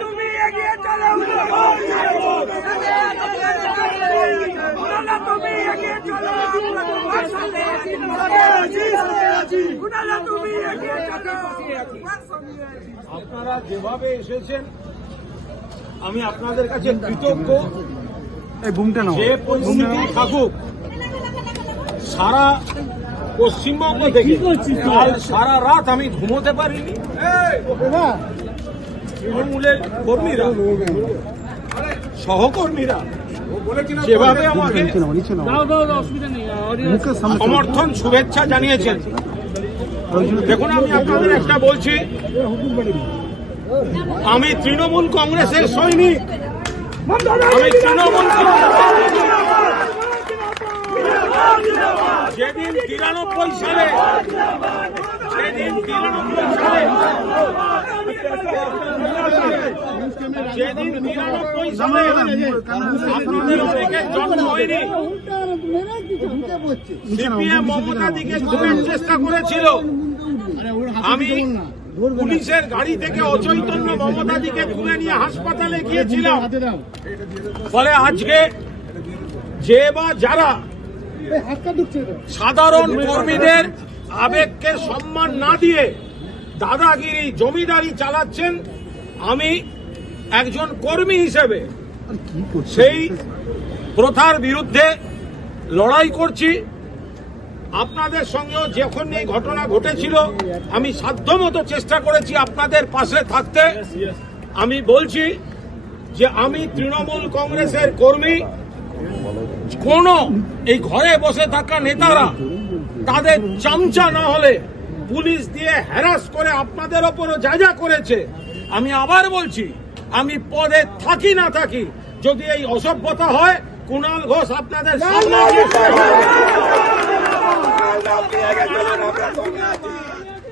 তুমি আপনারা যেভাবে এসেছেন আমি আপনাদের কাছে কৃতজ্ঞ। যে পরিস্থিতি থাকুক সারা পশ্চিমবঙ্গ থেকে কাল সারা রাত আমি ঘুমোতে পারিনি। তৃণমূলের কর্মীরা সহকর্মীরা যেভাবে আমাকে সমর্থন শুভেচ্ছা জানিয়েছেন। দেখুন আমি আপনাদের একটা বলছি। আমি তৃণমূল কংগ্রেসের সৈনিক। আমি তৃণমূল যেদিন তিরানব্বই সালে যেদিন তিরানব্বই সালে যেদিন তিরানব্বই সালে আপনাদের জন্ম হয়নি। সিপিএম মমতা দিকে চেষ্টা করেছিল। আমি পুলিশের গাড়ি থেকে অচৈতন্য মমতা দিকে তুলে নিয়ে হাসপাতালে গিয়েছিলাম। ফলে আজকে যে বা যারা সাধারণ কর্মীদের আবেগকে সম্মান না দিয়ে দাদাগিরি জমিদারি চালাচ্ছেন আমি একজন কর্মী হিসেবে সেই প্রথার বিরুদ্ধে লড়াই করছি। আপনাদের সঙ্গেও যখন এই ঘটনা ঘটেছিল আমি সাধ্যমতো চেষ্টা করেছি আপনাদের পাশে থাকতে। আমি বলছি যে আমি তৃণমূল কংগ্রেসের কর্মী। কোন এই ঘরে বসে থাকা নেতারা তাদের চামচা না হলে পুলিশ দিয়ে হ্যারাস করে আপনাদের ওপরও যা যা করেছে আমি আবার বলছি আমি পদে থাকি না থাকি যদি এই অসভ্যতা হয় কুণাল ঘোষ আপনাদের সামনে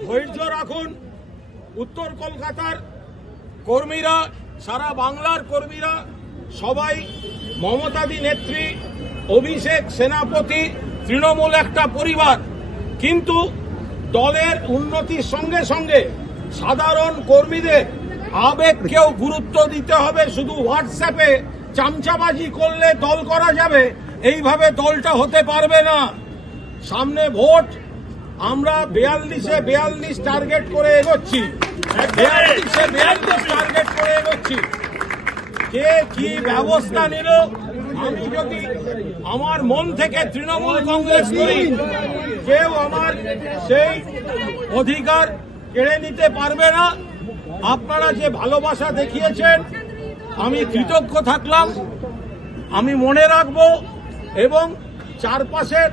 ধৈর্য রাখুন। উত্তর কলকাতার কর্মীরা, সারা বাংলার কর্মীরা, সবাই মমতাদি নেত্রী, অভিষেক সেনাপতি, তৃণমূল একটা পরিবার। কিন্তু দলের উন্নতির সঙ্গে সঙ্গে সাধারণ কর্মীদের আবেগকেও গুরুত্ব দিতে হবে। শুধু হোয়াটসঅ্যাপে চামচাবাজি করলে দল করা যাবে, এইভাবে দলটা হতে পারবে না। সামনে ভোট আমরা বেয়াল্লিশে বেয়াল্লিশ টার্গেট করে এগোচ্ছি। বেয়াল্লিশে বেয়াল্লিশ টার্গেট করে এগোচ্ছি। কে কি ব্যবস্থা নিল? আমি যদি আমার মন থেকে তৃণমূল কংগ্রেস করি, কেউ আমার সেই অধিকার কেড়ে নিতে পারবে না। আপনারা যে ভালোবাসা দেখিয়েছেন, আমি কৃতজ্ঞ থাকলাম। আমি মনে রাখব এবং চারপাশের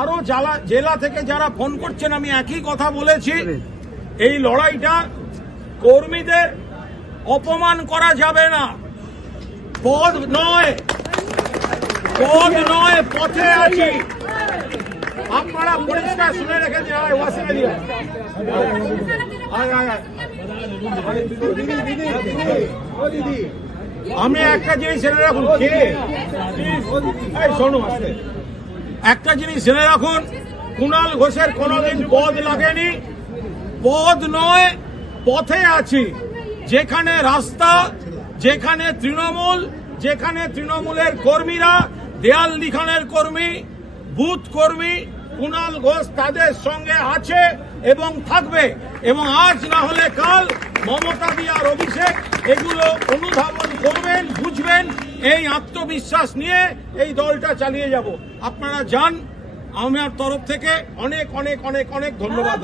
আরও জেলা জেলা থেকে যারা ফোন করছেন, আমি একই কথা বলেছি। এই লড়াইটা কর্মীদের অপমান করা যাবে না। পদ নয়। পদ নয়, পথে আছি। আপনারা পরিষ্কার শুনে আয়। আমি একটা জিনিস জেনে রাখুন শোনো, আস্তে। একটা জিনিস জেনে রাখুন, কুণাল ঘোষের কোনোদিন পদ লাগেনি। পদ নয়, পথে আছি। যেখানে রাস্তা, যেখানে তৃণমূল, যেখানে তৃণমূলের কর্মীরা, দেয়াল লিখানের কর্মী, বুথ কর্মী, কুণাল ঘোষ তাদের সঙ্গে আছে এবং থাকবে। এবং আজ না হলে কাল মমতা দিয়ার অভিষেক এগুলো অনুধাবন এই আত্মবিশ্বাস নিয়ে এই দলটা চালিয়ে যাব। আপনারা যান আমার তরফ থেকে অনেক অনেক অনেক অনেক ধন্যবাদ